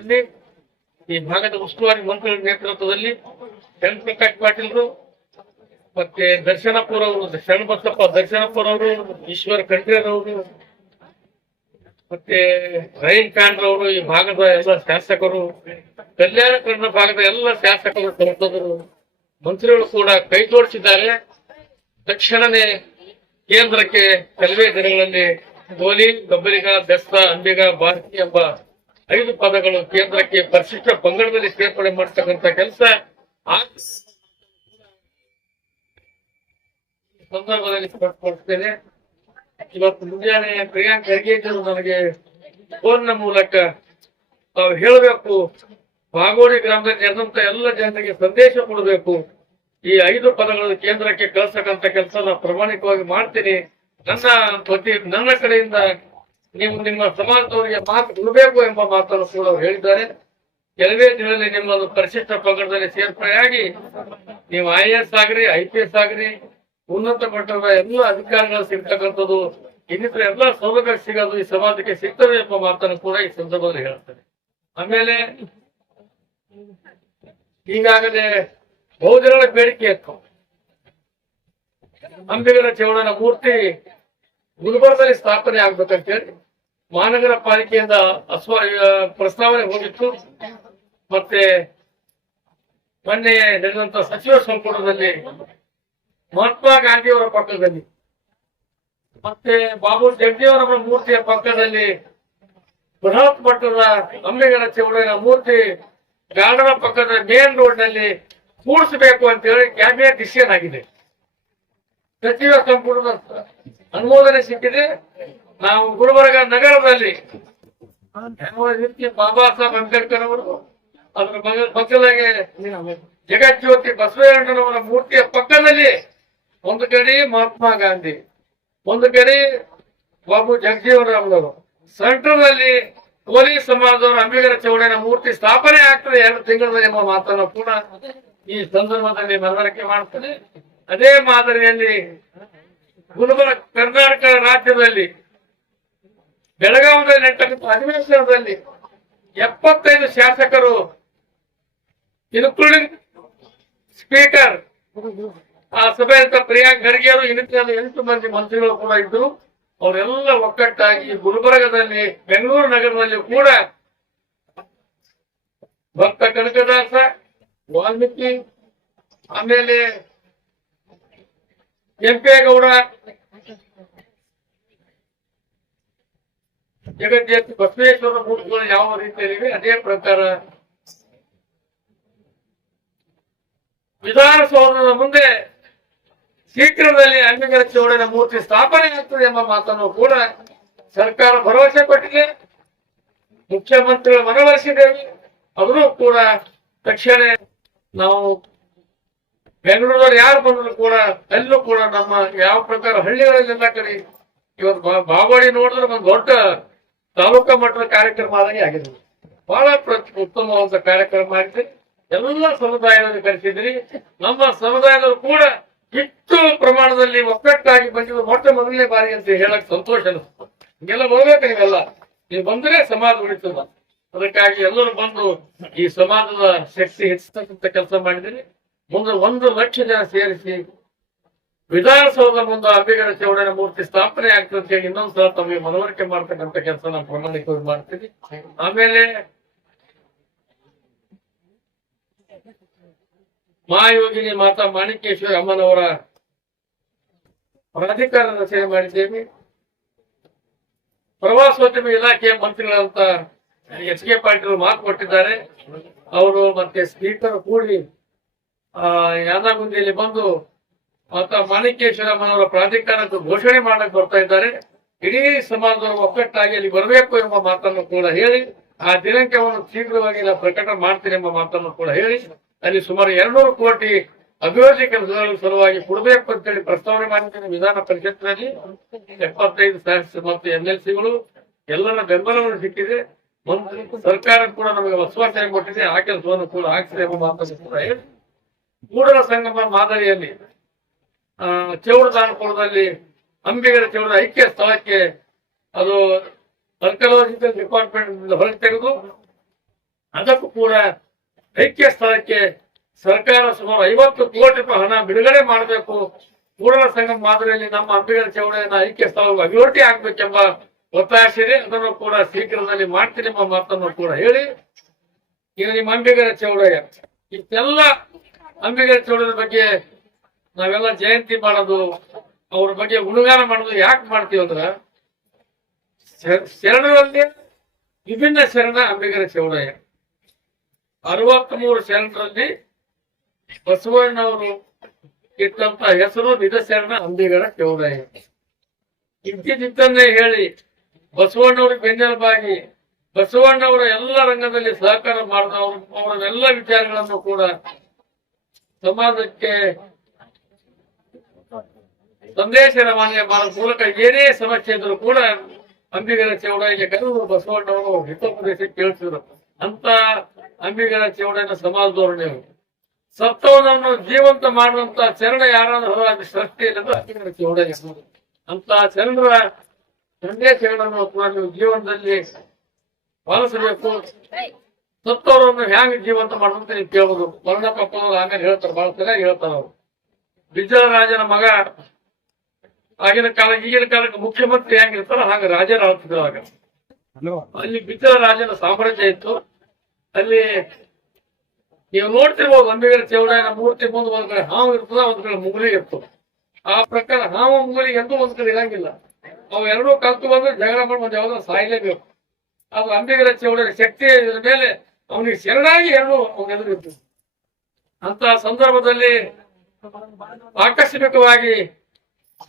ನೇತೃತ್ವದಲ್ಲಿ ಈ ಭಾಗದ ಉಸ್ತುವಾರಿ ಮಂತ್ರಿಗಳ ನೇತೃತ್ವದಲ್ಲಿ ಎನ್ ಪ್ರಕಾಶ್ ಪಾಟೀಲ್ರು ಮತ್ತೆ ದರ್ಶನಪುರ ಅವರು ಶರಣಬಸಪ್ಪ ದರ್ಶನಪುರ ಅವರು ಈಶ್ವರ್ ಖಂಡ್ರೇರವರು ಮತ್ತೆ ರಹೀಂ ಖಾನ್ ರವರು ಈ ಭಾಗದ ಎಲ್ಲ ಶಾಸಕರು ಕಲ್ಯಾಣ ಕರ್ನಾಟಕ ಭಾಗದ ಎಲ್ಲ ಶಾಸಕರು ಸಂಸದರು ಮಂತ್ರಿಗಳು ಕೂಡ ಕೈ ಜೋಡಿಸಿದ್ದಾರೆ. ತಕ್ಷಣವೇ ಕೇಂದ್ರಕ್ಕೆ ಕೆಲವೇ ದಿನಗಳಲ್ಲಿ ಗೋಲಿ, ಗಬ್ಬರಿಗ, ಬೆಸ್ತ, ಅಂಬಿಗ, ಭಾರತಿ ಎಂಬ 5 ಪದಗಳು ಕೇಂದ್ರಕ್ಕೆ ಪರಿಶಿಷ್ಟ ಪಂಗಡದಲ್ಲಿ ಸೇರ್ಪಡೆ ಮಾಡತಕ್ಕಂತ ಕೆಲಸ ಸಂದರ್ಭದಲ್ಲಿ ಸ್ಪಷ್ಟಪಡಿಸ್ತೇನೆ. ಇವತ್ತು ಮುಂಜಾನೆ ಪ್ರಿಯಾಂಕ್ ಖರ್ಗೆ ನನಗೆ ಫೋನ್ನ ಮೂಲಕ ತಾವು ಹೇಳಬೇಕು, ಬಾಗೋಡಿ ಗ್ರಾಮದಲ್ಲಿ ನಡೆದಂತ ಎಲ್ಲ ಜನರಿಗೆ ಸಂದೇಶ ಕೊಡಬೇಕು, ಈ 5 ಪದಗಳು ಕೇಂದ್ರಕ್ಕೆ ಕಳಿಸತಕ್ಕಂತ ಕೆಲಸ ನಾನು ಪ್ರಾಮಾಣಿಕವಾಗಿ ಮಾಡ್ತೀನಿ, ನನ್ನ ಕಡೆಯಿಂದ ನೀವು ನಿಮ್ಮ ಸಮಾಜದವರಿಗೆ ಮಾತು ಕೊಡಬೇಕು ಎಂಬ ಮಾತನ್ನು ಕೂಡ ಅವರು ಹೇಳಿದ್ದಾರೆ. ಕೆಲವೇ ದಿನದಲ್ಲಿ ನಿಮ್ಮ ಪರಿಶಿಷ್ಟ ಪಂಗಡದಲ್ಲಿ ಸೇರ್ಪಡೆಯಾಗಿ ನೀವು IAS ಆಗ್ರಿ, IPS ಆಗ್ರಿ, ಉನ್ನತ ಮಟ್ಟದ ಎಲ್ಲ ಅಧಿಕಾರಿಗಳು ಸಿಗ್ತಕ್ಕಂಥದ್ದು, ಇನ್ನಿತರ ಎಲ್ಲ ಸೌಲಭ್ಯ ಸಿಗೋದು ಈ ಸಮಾಜಕ್ಕೆ ಸಿಗ್ತದೆ ಎಂಬ ಮಾತನ್ನು ಕೂಡ ಈ ಸಂದರ್ಭದಲ್ಲಿ ಹೇಳ್ತಾರೆ. ಆಮೇಲೆ ಈಗಾಗಲೇ ಬಹುದಿನಗಳ ಬೇಡಿಕೆ ಇತ್ತು, ಅಂಬಿಗರ ಚೌಡನ ಮೂರ್ತಿ ಗುಲ್ಬರ್ಗದಲ್ಲಿ ಸ್ಥಾಪನೆ ಆಗ್ಬೇಕಂತೇಳಿ ಮಹಾನಗರ ಪಾಲಿಕೆಯಿಂದ ಪ್ರಸ್ತಾವನೆ ಹೋಗಿತ್ತು. ಮತ್ತೆ ಮೊನ್ನೆ ನಡೆದಂತ ಸಚಿವ ಸಂಪುಟದಲ್ಲಿ ಮಹಾತ್ಮ ಗಾಂಧಿಯವರ ಪಕ್ಕದಲ್ಲಿ ಮತ್ತೆ ಬಾಬು ಜಗಜೀವನವರ ಮೂರ್ತಿಯ ಪಕ್ಕದಲ್ಲಿ ಬೃಹತ್ ಮಟ್ಟದ ಅಂಬಿಗರ ಚೌಡನ ಮೂರ್ತಿ ಗಾರ್ಡನ್ ಪಕ್ಕದ ಮೇನ್ ರೋಡ್ ನಲ್ಲಿ ಕೂಡಿಸಬೇಕು ಅಂತ ಹೇಳಿ ಕ್ಯಾಬಿನೆಟ್ ಡಿಸಿಷನ್ ಆಗಿದೆ. ಸಚಿವ ಸಂಪುಟದ ಅನುಮೋದನೆ ಸಿಕ್ಕಿದೆ. ನಾವು ಗುಲ್ಬರ್ಗ ನಗರದಲ್ಲಿ ಬಾಬಾ ಸಾಹೇಬ್ ಅಂಬೇಡ್ಕರ್ ಅವರು ಅದರ ಪಕ್ಕದಾಗೆ ಜಗಜ್ಯೋತಿ ಬಸವೇಶ್ವರಣ್ಣನವರ ಮೂರ್ತಿಯ ಪಕ್ಕದಲ್ಲಿ ಒಂದು ಕಡೆ ಮಹಾತ್ಮ ಗಾಂಧಿ, ಒಂದು ಕಡೆ ಬಾಬು ಜಗಜೀವನ್ ರಾಮ್ನವರು, ಸೆಂಟ್ರದಲ್ಲಿ ಕೋಲಿ ಸಮಾಜದವರ ಅಂಬಿಗರ ಚೌಡನ ಮೂರ್ತಿ ಸ್ಥಾಪನೆ ಆಗ್ತದೆ 2 ತಿಂಗಳಲ್ಲಿ ಎಂಬ ಮಾತನ್ನು ಕೂಡ ಈ ಸಂದರ್ಭದಲ್ಲಿ ಮನವರಿಕೆ ಮಾಡ್ತದೆ. ಅದೇ ಮಾದರಿಯಲ್ಲಿ ಗುಲ್ಬರ್ಗ ಕರ್ನಾಟಕ ರಾಜ್ಯದಲ್ಲಿ ಬೆಳಗಾವಿಯಲ್ಲಿ ನಡೆತಕ್ಕಂಥ ಅಧಿವೇಶನದಲ್ಲಿ 75 ಶಾಸಕರು ಇನ್ಕ್ಲೂಡಿಂಗ್ ಸ್ಪೀಕರ್ ಆ ಸಭೆಯಂತ ಪ್ರಿಯಾಂಕ್ ಖರ್ಗೆ ಅವರು ಇನ್ನಿತರ 8 ಮಂದಿ ಮಂತ್ರಿಗಳು ಕೂಡ ಇದ್ರು. ಅವರೆಲ್ಲ ಒಕ್ಕಟ್ಟಾಗಿ ಗುಲ್ಬರ್ಗದಲ್ಲಿ, ಬೆಂಗಳೂರು ನಗರದಲ್ಲಿ ಕೂಡ ಭಕ್ತ ಕನಕದಾಸ, ವಾಲ್ಮೀಕಿ, ಆಮೇಲೆ ಕೆಂಪೇಗೌಡ, ಜಗಜ್ಯೋತಿ ಬಸವೇಶ್ವರ ಮೂರ್ತಿಗಳು ಯಾವ ರೀತಿಯಲ್ಲಿವೆ ಅದೇ ಪ್ರಕಾರ ವಿಧಾನಸೌಧದ ಮುಂದೆ ಶೀಘ್ರದಲ್ಲಿ ಅಂಬಿಗರ ಚೌಡನ ಮೂರ್ತಿ ಸ್ಥಾಪನೆ ಆಗ್ತದೆ ಎಂಬ ಮಾತನ್ನು ಕೂಡ ಸರ್ಕಾರ ಭರವಸೆ ಕೊಟ್ಟಿದೆ. ಮುಖ್ಯಮಂತ್ರಿಗಳು ಮನವೊಲಿಸಿದ್ದೇವೆ. ಅವರು ಕೂಡ ತಕ್ಷಣ ನಾವು ಬೆಂಗಳೂರವ್ರು ಯಾರು ಬಂದ್ರು ಕೂಡ ಅಲ್ಲೂ ಕೂಡ ನಮ್ಮ ಯಾವ ಪ್ರಕಾರ ಹಳ್ಳಿಗಳಲ್ಲೆಲ್ಲ ಕಡೆ ಇವತ್ತು ಬಾಗೋಡಿ ನೋಡಿದ್ರೆ ಒಂದು ದೊಡ್ಡ ತಾಲೂಕಾ ಮಟ್ಟದ ಕಾರ್ಯಕ್ರಮ ಆದಂಗೆ ಆಗಿದೆ. ಬಹಳ ಉತ್ತಮವಾದ ಕಾರ್ಯಕ್ರಮ ಆಗಿದೆ. ಎಲ್ಲ ಸಮುದಾಯದಲ್ಲಿ ಕರೆಸಿದ್ರಿ. ನಮ್ಮ ಸಮುದಾಯದವರು ಕೂಡ ಇಷ್ಟು ಪ್ರಮಾಣದಲ್ಲಿ ಒಕ್ಕಟ್ಟಾಗಿ ಬಂದಿದ್ದು ಮೊದಲನೇ ಬಾರಿ ಅಂತ ಹೇಳಕ್ ಸಂತೋಷ ಅನಿಸ್ತು. ಹಿಂಗೆಲ್ಲ ಬರ್ಬೇಕು, ನೀವೆಲ್ಲ ನೀವು ಬಂದ್ರೆ ಸಮಾಜ ಉಳಿತದ. ಅದಕ್ಕಾಗಿ ಎಲ್ಲರೂ ಬಂದು ಈ ಸಮಾಜದ ಶಕ್ತಿ ಹೆಚ್ಚಿಸತಕ್ಕಂಥ ಕೆಲಸ ಮಾಡಿದಿರಿ. ಮುಂದೆ 1 ಲಕ್ಷ ಜನ ಸೇರಿಸಿ ವಿಧಾನಸೌಧ ಮುಂದೆ ಅಂಬಿಗರ ಚೌಡನ ಮೂರ್ತಿ ಸ್ಥಾಪನೆ ಆಗ್ತದೆ ಅಂತ ಹೇಳಿ ಇನ್ನೊಂದ್ಸಲ ತಮಗೆ ಮನವರಿಕೆ ಮಾಡ್ತಕ್ಕಂಥ ಕೆಲಸ ನಾವು ಪ್ರಾಮಾಣಿಕವಾಗಿ ಮಾಡ್ತೀವಿ. ಆಮೇಲೆ ಮಹಾಯೋಗಿನಿ ಮಾತಾ ಮಾಣಿಕೇಶ್ವರಿ ಅಮ್ಮನವರ ಪ್ರಾಧಿಕಾರ ರಚನೆ ಮಾಡಿದ್ದೇವೆ. ಪ್ರವಾಸೋದ್ಯಮ ಇಲಾಖೆಯ ಮಂತ್ರಿಗಳಂತ HK ಪಾಟೀಲ್ ಮಾತು ಕೊಟ್ಟಿದ್ದಾರೆ. ಅವರು ಮತ್ತೆ ಸ್ಪೀಕರ್ ಕೂಡಿ ಯಾದಗುಂದಿಯಲ್ಲಿ ಬಂದು ಮಾತಾ ಮಾಣಿಕೇಶ್ವರಿ ಅಮ್ಮನವರ ಪ್ರಾಧಿಕಾರದ ಘೋಷಣೆ ಮಾಡಕ್ ಬರ್ತಾ ಇದ್ದಾರೆ. ಇಡೀ ಸಮಾಜದವರು ಒಕ್ಕಟ್ಟಾಗಿ ಅಲ್ಲಿ ಬರಬೇಕು ಎಂಬ ಮಾತನ್ನು ಕೂಡ ಹೇಳಿ ಆ ದಿನಾಂಕವನ್ನು ಶೀಘ್ರವಾಗಿ ನಾವು ಪ್ರಕಟ ಮಾಡ್ತೀನಿ ಎಂಬ ಮಾತನ್ನು ಕೂಡ ಹೇಳಿ ಅಲ್ಲಿ ಸುಮಾರು 200 ಕೋಟಿ ಅಭಿವೃದ್ಧಿ ಕೆಲಸಗಳ ಸಲುವಾಗಿ ಕೊಡಬೇಕು ಅಂತೇಳಿ ಪ್ರಸ್ತಾವನೆ ಮಾಡಿದ್ದೇನೆ. ವಿಧಾನ ಪರಿಷತ್ನಲ್ಲಿ 75 ಶಾಸಕರು ಮತ್ತು MLCಗಳು ಎಲ್ಲರ ಬೆಂಬಲವನ್ನು ಸಿಕ್ಕಿದೆ. ಸರ್ಕಾರ ಕೂಡ ನಮಗೆ ಆಶ್ವಾಸನೆ ಕೊಟ್ಟಿದೆ. ಆ ಕೆಲಸವನ್ನು ಕೂಡ ಆಗ್ತದೆ ಎಂಬ ಮಾತನ್ನು ಕೂಡ ಹೇಳಿ ಕೂಡಲ ಸಂಗಮ ಮಾದರಿಯಲ್ಲಿ ಚೌಡದಾನಪುರದಲ್ಲಿ ಅಂಬಿಗರ ಚೌಡ ಐಕ್ಯ ಸ್ಥಳಕ್ಕೆ ಅದು ಆರ್ಕಿಯಾಲಜಿಕಲ್ ಡಿಪಾರ್ಟ್ಮೆಂಟ್ ಹೊರಗೆ ತೆಗೆದು ಅದಕ್ಕೂ ಕೂಡ ಐಕ್ಯ ಸ್ಥಳಕ್ಕೆ ಸರ್ಕಾರ ಸುಮಾರು 50 ಕೋಟಿ ರೂಪಾಯಿ ಹಣ ಬಿಡುಗಡೆ ಮಾಡಬೇಕು. ಕೂಡಲ ಸಂಗಮ ಮಾದರಿಯಲ್ಲಿ ನಮ್ಮ ಅಂಬಿಗರ ಚೌಡಯ್ಯನ ಐಕ್ಯ ಸ್ಥಳವು ಅಭಿವೃದ್ಧಿ ಆಗ್ಬೇಕೆಂಬ ಒತ್ತಾಯ ಇದೆ. ಅದನ್ನು ಕೂಡ ಶೀಘ್ರದಲ್ಲಿ ಮಾಡ್ತೀನಿ ಎಂಬ ಮಾತನ್ನು ಕೂಡ ಹೇಳಿ, ಈಗ ನಿಮ್ಮ ಅಂಬಿಗರ ಚೌಡಯ್ಯ ಇಷ್ಟೆಲ್ಲ ಅಂಬಿಗರ ಚೌಡಯ್ಯನ ಬಗ್ಗೆ ನಾವೆಲ್ಲ ಜಯಂತಿ ಮಾಡೋದು, ಅವ್ರ ಬಗ್ಗೆ ಗುಣಗಾನ ಮಾಡೋದು ಯಾಕೆ ಮಾಡ್ತೀವಿ ಅಂದ್ರ, ಶರಣರಲ್ಲಿ ವಿಭಿನ್ನ ಶರಣ ಅಂಬಿಗರ ಚೌಡಯ್ಯ. 63 ಶರಣರಲ್ಲಿ ಬಸವಣ್ಣವರು ಇಟ್ಟಂತ ಹೆಸರು ನಿಜಶರಣ ಅಂಬಿಗರ ಚೌಡಯ್ಯ. ಇದ್ದಿದ್ದನ್ನೇ ಹೇಳಿ ಬಸವಣ್ಣವ್ರಿಗೆ ಬೆನ್ನೆಲುಬಾಗಿ ಬಸವಣ್ಣವರ ಎಲ್ಲ ರಂಗದಲ್ಲಿ ಸಹಕಾರ ಮಾಡಿದವರು, ಅವರ ಎಲ್ಲ ವಿಚಾರಗಳನ್ನು ಕೂಡ ಸಮಾಜಕ್ಕೆ ಸಂದೇಶ ರವಾನೆ ಮಾಡುವ ಮೂಲಕ ಏನೇ ಸಮಸ್ಯೆ ಇದ್ರು ಕೂಡ ಅಂಬಿಗರ ಚೌಡಯ್ಯಗೆ ಕರೆದು ಬಸವಣ್ಣವರು ಹಿತೋಪದೇಶ ಕೇಳಿಸಿದ್ರು. ಅಂತ ಅಂಬಿಗರ ಚೌಡಯ್ಯನ ಸಮಾಜದವರು ನೀವು ಸತ್ತವನನ್ನು ಜೀವಂತ ಮಾಡುವಂತ ಚರಣ ಯಾರಾದ್ರೂ ಸೃಷ್ಟಿ ಇಲ್ಲದ ಅಂಬಿಗರ ಚೌಡಯ್ಯ. ಅಂತ ಚರಣರ ಸಂದೇಶಗಳನ್ನು ನೀವು ಜೀವನದಲ್ಲಿ ಪಾಲಿಸಬೇಕು. ಸತ್ತವರನ್ನು ಹ್ಯಾಂಗ ಜೀವಂತ ಮಾಡುವಂತ ನೀವು ಕೇಳಬಹುದು. ಮರಣ ಪಕ್ಕದವ್ರು ಆಮೇಲೆ ಹೇಳ್ತಾರೆ, ಬಹಳ ಸರಿಯಾಗಿ ಹೇಳ್ತಾರೆ ಅವರು. ಬಿಜ್ಜಳರಾಜನ ಮಗ ಆಗಿನ ಕಾಲ ಈಗಿನ ಕಾಲಕ್ಕೆ ಮುಖ್ಯಮಂತ್ರಿ ಹೆಂಗಿರ್ತಾರ ಹಾಗೆ ರಾಜರ ಆಳ್ತಿದ್ರು. ಆಗ ಅಲ್ಲಿ ಬಿಜ್ಜಳರಾಜನ ಸಾಮ್ರಾಜ್ಯ ಇತ್ತು. ಅಲ್ಲಿ ನೀವು ನೋಡ್ತಿರ್ಬೋದು ಅಂಬಿಗರ ಚೌಡಯ್ಯನ ಮೂರ್ತಿ ಮುಂದೆ ಒಂದ್ ಕಡೆ ಹಾವು ಇರ್ತದ, ಒಂದ್ ಕಡೆ ಮುಗುಲಿ ಇರ್ತದೆ. ಆ ಪ್ರಕಾರ ಹಾವು ಮುಗುಲಿ ಎಂದೂ ಒಂದ್ ಕಡೆ ಇರಂಗಿಲ್ಲ. ಅವು ಎರಡೂ ಕಲ್ತು ಬಂದ್ರೆ ಜಗಳ ಮಾಡಿ ಒಂದ್ ಯಾವ್ದೋ ಸಾಯ್ಲೇಬೇಕು. ಅದು ಅಂಬಿಗರ ಚೌಡಯ್ಯನ ಶಕ್ತಿ ಇದ್ರ ಮೇಲೆ ಅವನಿಗೆ ಶರಣಾಗಿ ಎರಡು ಅವನ ಎದುರಿತ್ತು. ಅಂತ ಸಂದರ್ಭದಲ್ಲಿ ಆಕಸ್ಮಿಕವಾಗಿ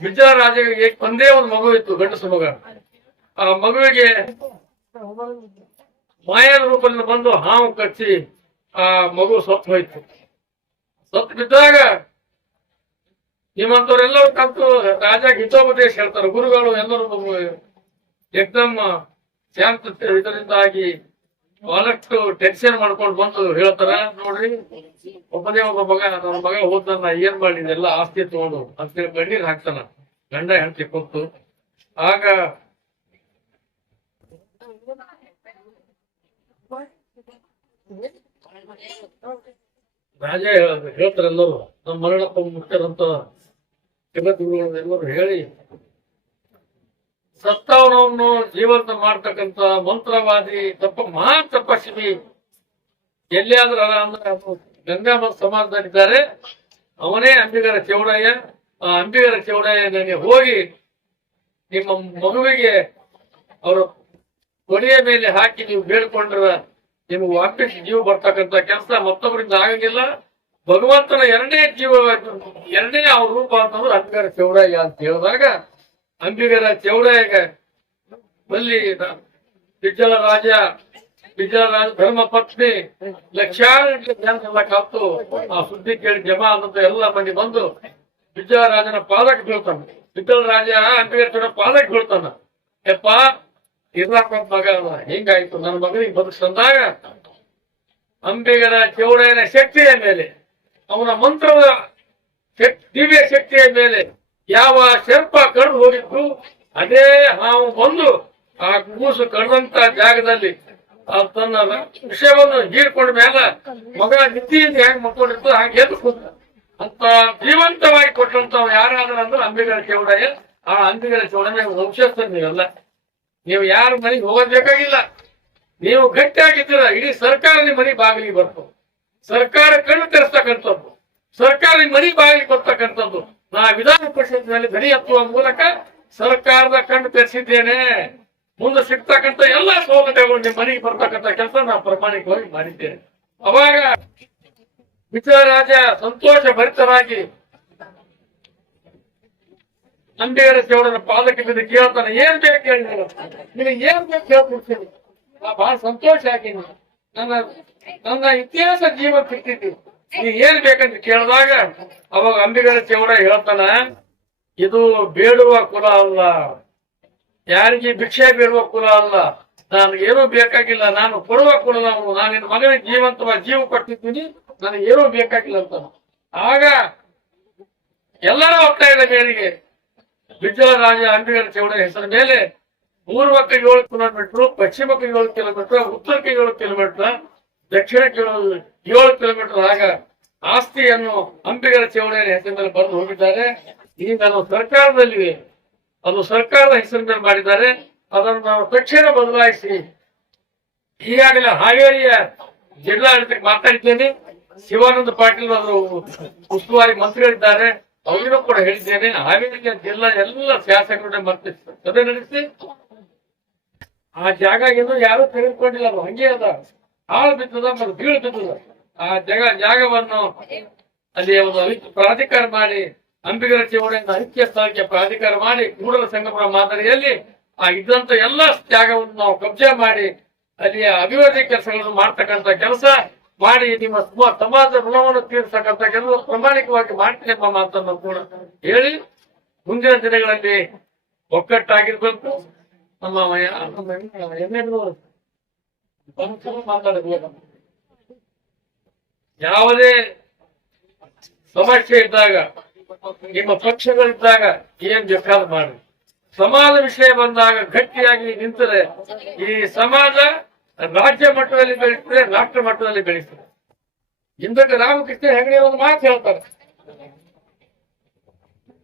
ಬಿಜ್ಜಳರಾಜನಿಗೆ ಒಂದೇ ಒಂದು ಮಗು ಇತ್ತು, ಗಂಡಸು ಮಗ. ಆ ಮಗುವಿಗೆ ಮಾಯದ ರೂಪದಲ್ಲಿ ಬಂದು ಹಾವು ಕಚ್ಚಿ ಆ ಮಗು ಸತ್ತು ಹೋಯ್ತು. ಸತ್ತು ಬಿದ್ದಾಗ ನಿಮ್ಮಂತವ್ರೆಲ್ಲರೂ ಕಲ್ತು ರಾಜ ಹಿತೋಪದೇಶ ಹೇಳ್ತಾರೆ. ಗುರುಗಳು ಎಲ್ಲರೂ ಎಕ್ದಮ್ ಶಾಂತ ಇದರಿಂದಾಗಿ ಬಹಳಷ್ಟು ಟೆನ್ಷನ್ ಮಾಡ್ಕೊಂಡು ಬಂದು ಹೇಳ್ತಾರ, ನೋಡ್ರಿ ಒಬ್ಬನೇ ಒಬ್ಬ ಮಗ, ನನ್ನ ಮಗ ಹೋದ್ನ ಏನ್ ಮಾಡಿದ ಎಲ್ಲ ಆಸ್ತಿ ತಗೊಂಡು ಅಂತೇಳಿ ಕಣ್ಣೀರ್ ಹಾಕ್ತಾನ ಗಂಡ ಹೆಂಡತಿ ಕೂತು. ಆಗ ರಾಜ ಹೇಳ್ತಾರೆ ಎಲ್ಲರೂ, ನಮ್ಮ ಮರಣಪ್ಪ ಮುಖ್ಯರಂತ ಎಲ್ಲರೂ ಹೇಳಿ ಸತ್ತವನವನ್ನು ಜೀವಂತ ಮಾಡ್ತಕ್ಕಂತ ಮಂತ್ರವಾದಿ ಮಹಾನ್ ತಪಸ್ವಿ ಎಲ್ಲಿಯಾದ್ರೂ ಅಂದ್ರೆ ಗಂಗಾಮತ ಸಮಾಜದಲ್ಲಿದ್ದಾರೆ. ಅವನೇ ಅಂಬಿಗರ ಚೌಡಯ್ಯ. ಆ ಅಂಬಿಗರ ಚೌಡಯ್ಯ ನನಗೆ ಹೋಗಿ ನಿಮ್ಮ ಮಗುವಿಗೆ ಅವರ ಕೊನೆಯ ಮೇಲೆ ಹಾಕಿ ನೀವು ಬೇಡ್ಕೊಂಡ್ರ ನಿಮ್ಗೆ ವಾಪಸ್ ಜೀವ ಬರ್ತಕ್ಕಂಥ ಕೆಲಸ ಮತ್ತೊಬ್ಬರಿಂದ ಆಗಂಗಿಲ್ಲ. ಭಗವಂತನ ಎರಡನೇ ಅವ್ರ ರೂಪ ಅಂತಂದ್ರೆ ಅಂಬಿಗರ ಚೌಡಯ್ಯ ಅಂತ ಹೇಳಿದಾಗ ಅಂಬಿಗರ ಚೌಡಯ್ಯಗ ಬಲ್ಲಿ ಬಿಜ್ಜಳರಾಜ ಧರ್ಮ ಪತ್ನಿ ಲಕ್ಷಾಂತರ ಜನ ಕಲ್ತು ಆ ಸುದ್ದಿ ಕೇಳಿ ಜಮಾ ಆದಂತ ಎಲ್ಲ ಮಂದಿ ಬಂದು ಬಿಜ್ಜಳರಾಜನ ಪಾದಕ್ಕೆ ಬೀಳ್ತಾನ. ಬಿಜ್ಜಳರಾಜ ಅಂಬಿಗರ ಚೌಡಯ್ಯ ಪಾದಕ್ಕೆ ಬೀಳ್ತಾನ. ಯಪ್ಪ ಇರ್ಲಾಕ ಮಗ ಹಿಂಗಾಯ್ತು, ನನ್ನ ಮಗನಿಗೆ ಬದುಕಿಸಂದಾಗ ಅಂಬಿಗರ ಚೌಡಯ್ಯನ ಶಕ್ತಿಯ ಮೇಲೆ, ಅವನ ಮಂತ್ರದ ದಿವ್ಯ ಶಕ್ತಿಯ ಮೇಲೆ ಯಾವ ಸರ್ಪ ಕಡ್ದು ಹೋಗಿತ್ತು ಅದೇ ಹಾವು ಬಂದು ಆ ಕೂಸು ಕಡ್ದಂತ ಜಾಗದಲ್ಲಿ ತನ್ನ ವಿಷಯವನ್ನು ಹೀರ್ಕೊಂಡ ಮೇಲೆ ಮಗ ನಿದ್ದಿಯಿಂದ ಹೆಂಗ್ ಮಕ್ಕೊಂಡಿತ್ತು ಹಾಗೆ ಎದ್ದು ಕೂತ ಅಂತ ಜೀವಂತವಾಗಿ ಕೊಟ್ಟಂತ ಯಾರಾದ್ರೂ ಅಂದ್ರೆ ಅಂಬಿಗರ ಚೌಡಯ್ಯ. ಆ ಅಂಬಿಗರ ಚೌಡಯ್ಯ ವಂಶಸ್ಥರು ನೀವೆಲ್ಲ. ನೀವು ಯಾರ ಮನೆಗೆ ಹೋಗೋದ್ ಬೇಕಾಗಿಲ್ಲ. ನೀವು ಗಟ್ಟಿಯಾಗಿದ್ದೀರ, ಇಡೀ ಸರ್ಕಾರ ನಿಮ್ಮ ಮನೆ ಬಾಗಿಲಿಗೆ ಬರ್ತದೆ. ಸರ್ಕಾರ ಕಣ್ಣು ತೆರೆಸ್ತಕ್ಕಂಥದ್ದು, ಸರ್ಕಾರ ನಿಮ್ಮ ಮನೆ ಬಾಗಿಲಿಗೆ ಕೊಡ್ತಕ್ಕಂಥದ್ದು. ನಾ ವಿಧಾನ ಪರಿಷತ್ನಲ್ಲಿ ಧ್ವನಿ ಎತ್ತುವ ಮೂಲಕ ಸರ್ಕಾರದ ಕಣ್ಣು ತೆರೆಸಿದ್ದೇನೆ. ಮುಂದೆ ಸಿಗ್ತಕ್ಕಂಥ ಎಲ್ಲಾ ಸೌಲಭ್ಯಗಳು ನಿಮ್ಮ ಮನೆಗೆ ಬರ್ತಕ್ಕಂಥ ಕೆಲಸ ನಾವು ಪ್ರಾಮಾಣಿಕವಾಗಿ ಮಾಡಿದ್ದೇನೆ. ಅವಾಗ ಬಿಜ್ಜಳರಾಜ ಸಂತೋಷ ಭರಿತರಾಗಿ ಅಂಬಿಗರ ಚೌಡನ ಪಾದಕ್ಕೆ ಬಿದ್ದು ಕೇಳ್ತಾನೆ, ಏನ್ ಬೇಕು ಹೇಳಿ, ನಿನಗೆ ಏನ್ ಬೇಕು ಹೇಳ್ಕೊಡ್ತೀನಿ. ನಾ ಬಹಳ ಸಂತೋಷ ಆಗಿನಿ, ನನ್ನ ಇತಿಹಾಸ ಜೀವ ಸಿಕ್ತಿದ್ದಿ, ನೀ ಏನ್ ಬೇಕಂತ ಕೇಳಿದಾಗ ಅವಾಗ ಅಂಬಿಗರ ಚೌಡಯ್ಯ ಹೇಳ್ತಾನ, ಇದು ಬೇಡುವ ಕುಲ ಅಲ್ಲ, ಯಾರಿಗೆ ಭಿಕ್ಷೆ ಬೇಡುವ ಕುಲ ಅಲ್ಲ, ನನಗೇನೂ ಬೇಕಾಗಿಲ್ಲ, ನಾನು ಕೊಡುವ ಕುಲ. ನಾನು ನಿನ್ನ ಮಗನಿಗೆ ಜೀವಂತವಾಗಿ ಜೀವ ಕೊಟ್ಟಿದ್ದೀನಿ, ನನಗೇನೂ ಬೇಕಾಗಿಲ್ಲ ಅಂತ. ಆಗ ಎಲ್ಲರ ಒತ್ತಾಯದ ಮೇರೆಗೆ ಬಿಜ್ಜಳರಾಜ ಅಂಬಿಗರ ಚೌಡಯ್ಯ ಹೆಸರ ಮೇಲೆ ಪೂರ್ವಕ್ಕೆ 7 ಕಿಲೋಮೀಟರ್, ಪಶ್ಚಿಮಕ್ಕೆ 7 ಕಿಲೋಮೀಟರ್, ಉತ್ತರಕ್ಕೆ 7 ಕಿಲೋಮೀಟರ್ ದಕ್ಷಿಣಕ್ಕೆ 7 ಕಿಲೋಮೀಟರ್ ಆಗ ಆಸ್ತಿಯನ್ನು ಅಂಬಿಗರ ಚೌಡಯ್ಯನ ಹೆಸರಿನಲ್ಲಿ ಬರೆದು ಹೋಗಿದ್ದಾರೆ. ಈಗ ಅದು ಸರ್ಕಾರದಲ್ಲಿವೆ, ಅದು ಸರ್ಕಾರದ ಹೆಸರಿನಲ್ಲಿ ಮಾಡಿದ್ದಾರೆ. ಅದನ್ನು ನಾವು ತಕ್ಷಣ ಬದಲಾಯಿಸಿ ಈಗಾಗಲೇ ಹಾವೇರಿಯ ಜಿಲ್ಲಾಡಳಿತಕ್ಕೆ ಮಾತಾಡಿದ್ದೇನೆ. ಶಿವಾನಂದ ಪಾಟೀಲ್ ಅವರು ಉಸ್ತುವಾರಿ ಮಂತ್ರಿಗಳಿದ್ದಾರೆ, ಅವರಿಗೂ ಕೂಡ ಹೇಳಿದ್ದೇನೆ. ಹಾವೇರಿಯ ಜಿಲ್ಲಾ ಎಲ್ಲ ಶಾಸಕರ ಮತ್ತೆ ಸಭೆ ನಡೆಸಿ ಆ ಜಾಗ ಇನ್ನೂ ಯಾರು ತೆಗೆದುಕೊಂಡಿಲ್ಲ, ಅದು ಹಂಗೆ ಅದ, ಹಾಳು ಬಿದ್ದದ ಮತ್ತು ಬೀಳು ಬಿದ್ದದ. ಆ ಜಾಗವನ್ನು ಅಲ್ಲಿ ಒಂದು ಪ್ರಾಧಿಕಾರ ಮಾಡಿ ಅಂಬಿಗರ ಚೌಡಯ್ಯನ ಐಕ್ಯ ಸ್ಥಳಕ್ಕೆ ಪ್ರಾಧಿಕಾರ ಮಾಡಿ ಕೂಡಲ ಸಂಗಮರ ಮಾದರಿಯಲ್ಲಿ ಆ ಇದ್ದಂತ ಎಲ್ಲ ಜಾಗವನ್ನು ನಾವು ಕಬ್ಜಾ ಮಾಡಿ ಅಲ್ಲಿ ಅಭಿವೃದ್ಧಿ ಕೆಲಸಗಳನ್ನು ಮಾಡ್ತಕ್ಕಂಥ ಕೆಲಸ ಮಾಡಿ ನಿಮ್ಮ ಸಮಾಜದ ಋಣವನ್ನು ತೀರಿಸತಕ್ಕಂಥ ಕೆಲಸ ಪ್ರಾಮಾಣಿಕವಾಗಿ ಮಾಡ್ತೀನಿ ಎಂಬ ಮಾತನ್ನು ಕೂಡ ಹೇಳಿ ಮುಂದಿನ ದಿನಗಳಲ್ಲಿ ಒಕ್ಕಟ್ಟಾಗಿರ್ಬೇಕು. ನಮ್ಮ ಮಾತಾಡಬೇಕು. ಯಾವುದೇ ಸಮಸ್ಯೆ ಇದ್ದಾಗ ನಿಮ್ಮ ಪಕ್ಷಗಳಿದ್ದಾಗ ಏನ್ ಬೇಕಾದ್ರೂ ಮಾಡಿ, ಸಮಾಜ ವಿಷಯ ಬಂದಾಗ ಗಟ್ಟಿಯಾಗಿ ನಿಂತರೆ ಈ ಸಮಾಜ ರಾಜ್ಯ ಮಟ್ಟದಲ್ಲಿ ಬೆಳೀತದೆ, ರಾಷ್ಟ್ರ ಮಟ್ಟದಲ್ಲಿ ಬೆಳೀತದೆ. ಹಿಂದಕ್ಕೆ ರಾಮಕೃಷ್ಣ ಹೆಗಡೆ ಒಂದು ಮಾತು ಹೇಳ್ತಾರೆ,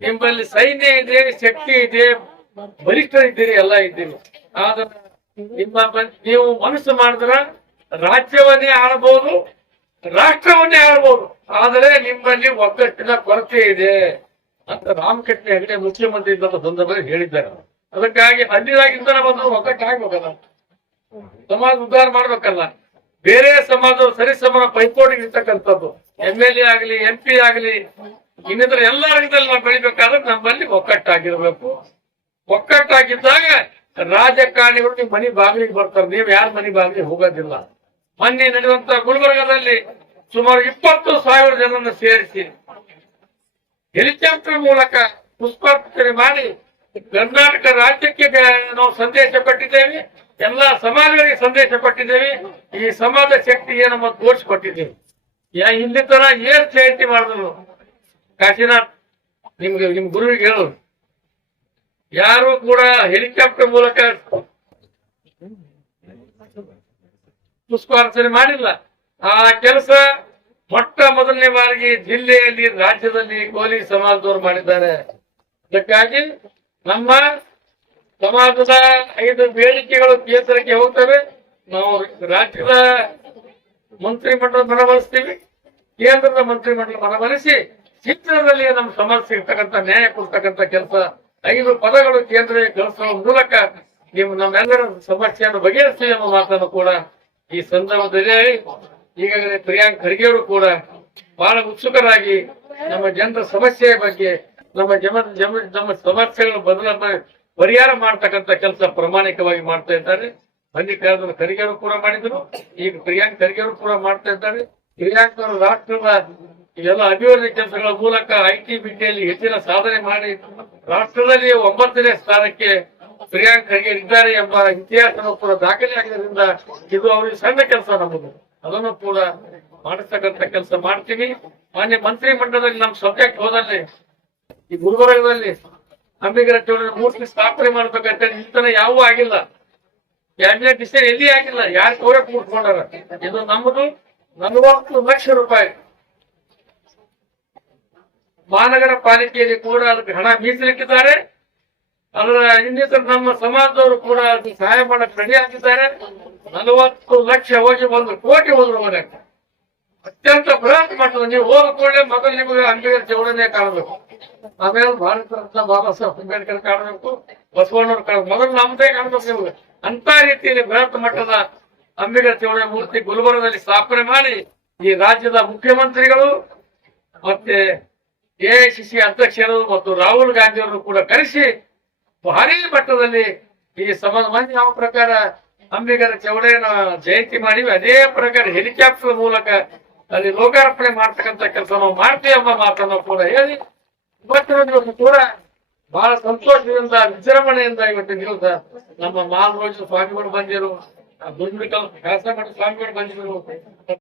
ನಿಮ್ಮಲ್ಲಿ ಸೈನ್ಯ ಇದೆ, ಶಕ್ತಿ ಇದೆ, ಬಲಿಷ್ಠರಿದ್ದೀರಿ, ಎಲ್ಲ ಇದ್ದೀರಿ. ಆದ್ರೆ ನೀವು ಮನಸ್ಸು ಮಾಡಿದ್ರ ರಾಜ್ಯವನ್ನೇ ಆಳಬಹುದು, ರಾಷ್ಟ್ರವನ್ನೇ ಆಳ್ಬಹುದು. ಆದರೆ ನಿಮ್ಮಲ್ಲಿ ಒಗ್ಗಟ್ಟಿನ ಕೊರತೆ ಇದೆ ಅಂತ ರಾಮಕೃಷ್ಣ ಹೆಗಡೆ ಮುಖ್ಯಮಂತ್ರಿ ಇದ್ದಂತ ಸಂದರ್ಭದಲ್ಲಿ ಹೇಳಿದ್ದಾರೆ. ಅದಕ್ಕಾಗಿ ಹಳ್ಳಿಯಾಗಿಂದ ಬಂದು ಒಗ್ಗಟ್ಟಾಗ್ಬೇಕಲ್ಲ, ಸಮಾಜ ಉದ್ಧಾರ ಮಾಡ್ಬೇಕಲ್ಲ. ಬೇರೆ ಸಮಾಜ ಸರಿಸಮನ ಪೈಪೋಟಿ ಇರ್ತಕ್ಕಂಥದ್ದು MLA ಆಗಲಿ MP ಆಗಲಿ ಇನ್ನಿತರ ಎಲ್ಲ ರಂಗದಲ್ಲಿ ನಾವು ಬೆಳಿಬೇಕಾದ್ರೆ ನಮ್ಮಲ್ಲಿ ಒಕ್ಕಟ್ಟಾಗಿರ್ಬೇಕು. ಒಕ್ಕಟ್ಟಾಗಿದ್ದಾಗ ರಾಜಕಾರಣಿಗಳು ನಿಮ್ ಮನಿ ಬಾಗಿಲಿಗೆ ಬರ್ತಾರೆ, ನೀವು ಯಾರ ಮನಿ ಬಾಗಿಲಿಗೆ ಹೋಗೋದಿಲ್ಲ. ಮೊನ್ನೆ ನಡೆಯುವಂತ ಗುಲ್ಬರ್ಗದಲ್ಲಿ ಸುಮಾರು 20,000 ಜನರನ್ನು ಸೇರಿಸಿ ಹೆಲಿಕಾಪ್ಟರ್ ಮೂಲಕ ಪುಷ್ಪಾರ್ಪಣೆ ಮಾಡಿ ಕರ್ನಾಟಕ ರಾಜ್ಯಕ್ಕೆ ನಾವು ಸಂದೇಶ ಕೊಟ್ಟಿದ್ದೇವೆ, ಎಲ್ಲಾ ಸಮಾಜಗಳಿಗೆ ಸಂದೇಶ ಕೊಟ್ಟಿದ್ದೇವೆ. ಈ ಸಮಾಜ ಶಕ್ತಿ ಏನಮ್ಮ ತೋರಿಸಿಕೊಟ್ಟಿದ್ದೇವೆ. ಇಲ್ಲಿ ತರ ಏನ್ ಜಯಂತಿ ಮಾಡಿದ್ರು ಕಾಶಿನಾಥ್ ನಿಮ್ ಗುರುವಿಗೆ ಹೇಳು, ಯಾರು ಕೂಡ ಹೆಲಿಕಾಪ್ಟರ್ ಮೂಲಕ ಪುಷ್ಪಾರ್ಚನೆ ಮಾಡಿಲ್ಲ. ಆ ಕೆಲಸ ಮೊಟ್ಟ ಮೊದಲನೇ ಬಾರಿಗೆ ಜಿಲ್ಲೆಯಲ್ಲಿ, ರಾಜ್ಯದಲ್ಲಿ ಕೋಲಿ ಸಮಾಜದವರು ಮಾಡಿದ್ದಾರೆ. ಅದಕ್ಕಾಗಿ ನಮ್ಮ ಸಮಾಜದ 5 ಬೇಡಿಕೆಗಳು ಕೇಂದ್ರಕ್ಕೆ ಹೋಗ್ತವೆ. ನಾವು ರಾಜ್ಯದ ಮಂತ್ರಿಮಂಡಲ ಮನವೊಲಿಸ್ತೀವಿ, ಕೇಂದ್ರದ ಮಂತ್ರಿಮಂಡಲ ಮನವೊಲಿಸಿ ಶೀಘ್ರದಲ್ಲಿ ನಮ್ಮ ಸಮಾಜ ಸಿಗ್ತಕ್ಕಂಥ ನ್ಯಾಯ ಕೊಡ್ತಕ್ಕಂಥ ಕೆಲಸ 5 ಪದಗಳು ಕೇಂದ್ರಕ್ಕೆ ಕಳಿಸುವ ಮೂಲಕ ನೀವು ನಮ್ಮೆಲ್ಲರ ಸಮಸ್ಯೆಯನ್ನು ಬಗೆಹರಿಸಿ ಎಂಬ ಮಾತನ್ನು ಕೂಡ ಈ ಸಂದರ್ಭದಲ್ಲಿ ಈಗಾಗಲೇ ಪ್ರಿಯಾಂಕ್ ಖರ್ಗೆ ಅವರು ಕೂಡ ಬಹಳ ಉತ್ಸುಕರಾಗಿ ನಮ್ಮ ಜನರ ಸಮಸ್ಯೆಯ ಬಗ್ಗೆ, ನಮ್ಮ ಸಮಸ್ಯೆಗಳ ಪರಿಹಾರ ಮಾಡ್ತಕ್ಕಂಥ ಕೆಲಸ ಪ್ರಾಮಾಣಿಕವಾಗಿ ಮಾಡ್ತಾ ಇದ್ದಾರೆ. ಮಲ್ಲಿಕಾರ್ಜುನ ಖರ್ಗೆ ಅವರು ಕೂಡ ಮಾಡಿದ್ರು, ಈಗ ಪ್ರಿಯಾಂಕ್ ಖರ್ಗೆ ಅವರು ಕೂಡ ಮಾಡ್ತಾ ಇದ್ದಾರೆ. ಪ್ರಿಯಾಂಕ್ ಅವರು ರಾಷ್ಟ್ರದ ಎಲ್ಲ ಅಭಿವೃದ್ಧಿ ಕೆಲಸಗಳ ಮೂಲಕ IT ಬಿಟ್ಟಿಯಲ್ಲಿ ಹೆಚ್ಚಿನ ಸಾಧನೆ ಮಾಡಿ ರಾಷ್ಟ್ರದಲ್ಲಿ 9ನೇ ಸ್ಥಾನಕ್ಕೆ ಪ್ರಿಯಾಂಕ್ ಖರ್ಗೆ ಇದ್ದಾರೆ ಎಂಬ ಇತಿಹಾಸನೂ ಕೂಡ ದಾಖಲೆ ಆಗಿದ್ದರಿಂದ ಇದು ಅವರಿಗೆ ಸಣ್ಣ ಕೆಲಸ ನಮ್ಮದು, ಅದನ್ನು ಕೂಡ ಮಾಡಿಸ್ತಕ್ಕಂಥ ಕೆಲಸ ಮಾಡ್ತೀವಿ. ಮಾನ್ಯ ಮಂತ್ರಿ ಮಂಡಲದಲ್ಲಿ ನಮ್ಮ ಸಬ್ಜೆಕ್ಟ್ ಹೋದಲ್ಲಿ ಈ ಗುಲ್ಬರ್ಗದಲ್ಲಿ ಅಂಬಿಗರ ಚೌಡಯ್ಯನ ಮೂರ್ತಿ ಸ್ಥಾಪನೆ ಮಾಡ್ಬೇಕಂತ ಇಂತನ ಯಾವೂ ಆಗಿಲ್ಲ, ಕ್ಯಾಬಿನೆಟ್ ಡಿಸಿಷನ್ ಎಲ್ಲಿ ಆಗಿಲ್ಲ. ಯಾರು ಅವರೇ ಕೂತ್ಕೊಂಡಾರ. ಇದು ನಮ್ಮದು 40 ಲಕ್ಷ ರೂಪಾಯಿ ಮಹಾನಗರ ಪಾಲಿಕೆಯಲ್ಲಿ ಕೂಡ ಅದಕ್ಕೆ ಹಣ ಮೀಸಲಿಟ್ಟಿದ್ದಾರೆ. ಅದರ ಇನ್ನಿತರ ನಮ್ಮ ಸಮಾಜದವರು ಕೂಡ ಅದಕ್ಕೆ ಸಹಾಯ ಮಾಡಕ್ಕೆ ರೆಡಿ ಆಗಿದ್ದಾರೆ. 40 ಲಕ್ಷ ಹೋಗಿ 1 ಕೋಟಿ ಹೋದ್ರು. ಅತ್ಯಂತ ಬೃಹತ್ ಮಟ್ಟದ ನೀವು ಹೋದ ಕೂಡಲೇ ಮೊದಲು ನಿಮಗೆ ಅಂಬಿಗರ ಚೌಡಯ್ಯನೇ ಕಾಣಬೇಕು, ಆಮೇಲೆ ಭಾರತ ರತ್ನ ಬಾಬಾ ಸಾಹೇಬ್ ಅಂಬೇಡ್ಕರ್ ಕಾಣಬೇಕು, ಬಸವಣ್ಣವ್ರು ಕಾಣಬೇಕು, ಮೊದಲು ನಮ್ಮದೇ ಕಾಣಬೇಕು ನಿಮಗೆ. ಅಂತ ರೀತಿಯಲ್ಲಿ ಬೃಹತ್ ಮಟ್ಟದ ಅಂಬಿಗರ ಚೌಡಯ್ಯ ಮೂರ್ತಿ ಗುಲ್ಬರ್ಗದಲ್ಲಿ ಸ್ಥಾಪನೆ ಮಾಡಿ ಈ ರಾಜ್ಯದ ಮುಖ್ಯಮಂತ್ರಿಗಳು ಮತ್ತೆ AICC ಅಧ್ಯಕ್ಷರು ಮತ್ತು ರಾಹುಲ್ ಗಾಂಧಿ ಅವರು ಕೂಡ ಕರೆಸಿ ಭಾರಿ ಮಟ್ಟದಲ್ಲಿ ಈ ಸಮಾಜ ಮಂದಿ ಯಾವ ಪ್ರಕಾರ ಅಂಬಿಗರ ಚೌಡಯ್ಯನ ಜಯಂತಿ ಮಾಡಿವಿ ಅದೇ ಪ್ರಕಾರ ಹೆಲಿಕಾಪ್ಟರ್ ಮೂಲಕ ಅಲ್ಲಿ ಲೋಕಾರ್ಪಣೆ ಮಾಡ್ತಕ್ಕಂಥ ಕೆಲಸ ನಾವು ಮಾಡ್ತೀವಿ ಎಂಬ ಮಾತನ್ನು ಕೂಡ ಹೇಳಿ ಇವತ್ತಿನ ದಿವಸ ಕೂಡ ಬಹಳ ಸಂತೋಷದಿಂದ ವಿಜೃಂಭಣೆಯಿಂದ ಇವತ್ತಿನ ದಿವಸ ನಮ್ಮ ಮಾಲರೋಜ ಸ್ವಾಮಿಗಳು ಬಂದಿರು, ದುರ್ಮಿಕಲ್ ವ್ಯಾಸಮಠ ಸ್ವಾಮಿಗಳು ಬಂದಿರು.